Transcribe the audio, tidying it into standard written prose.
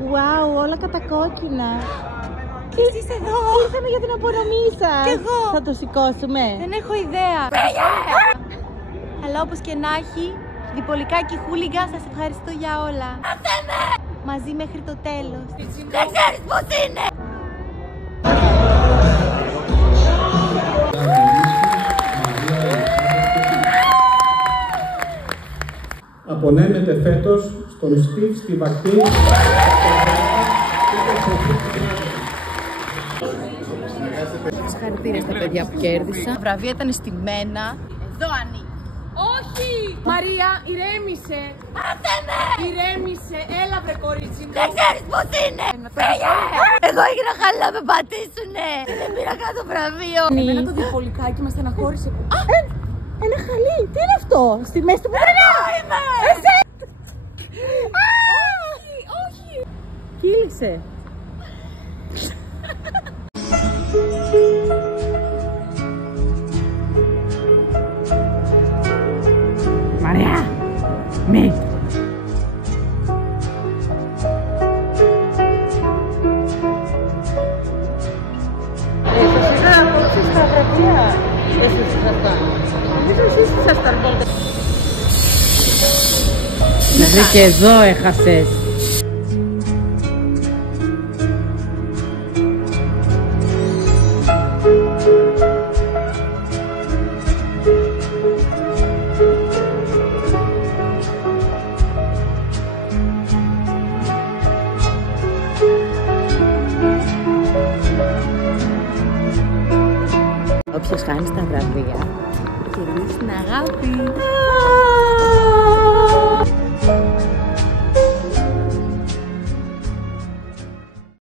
Wow, όλα κατακόκκινα. Εσείς εδώ! Ήρθαμε για την απονομή σας. Κι εγώ! Θα το σηκώσουμε. Δεν έχω ιδέα. Αλλά όπως και να έχει, διπολικά και χούλιγκα, σας ευχαριστώ για όλα. Μαζί μέχρι το τέλος. Δεν ξέρεις πώς είναι! Απονέμεται φέτος στον Στίβ Στιβακτή. Συγχαρητήρια στα παιδιά που κέρδισαν. Τα βραβεία ήταν στημένα. Εδώ ανήκει. Όχι! Μαρία, ηρέμησε! Άσε Ηρέμησε! Έλα βρε κορίτσι μου! Δεν ξέρεις πώς είναι! Εγώ έγινα χαλή να με πατήσουνε! Δεν πήρα καν το βραβείο! Εμένα το διπολικάκι με στεναχώρησε. Ένα χαλί. Τι είναι αυτό? Στη μέση του Εγώ είμαι! Όχι! Κύλησε. Μαρία! Μη! Σας είδα απόψε στα βραβεία. Εσείς ήσασταν. Νομίζω εσείς ήσασταν τότε. Μέχρι και εδώ έχασες. Όποιος χάνει στα βραβεία κερδίζει την αγάπη.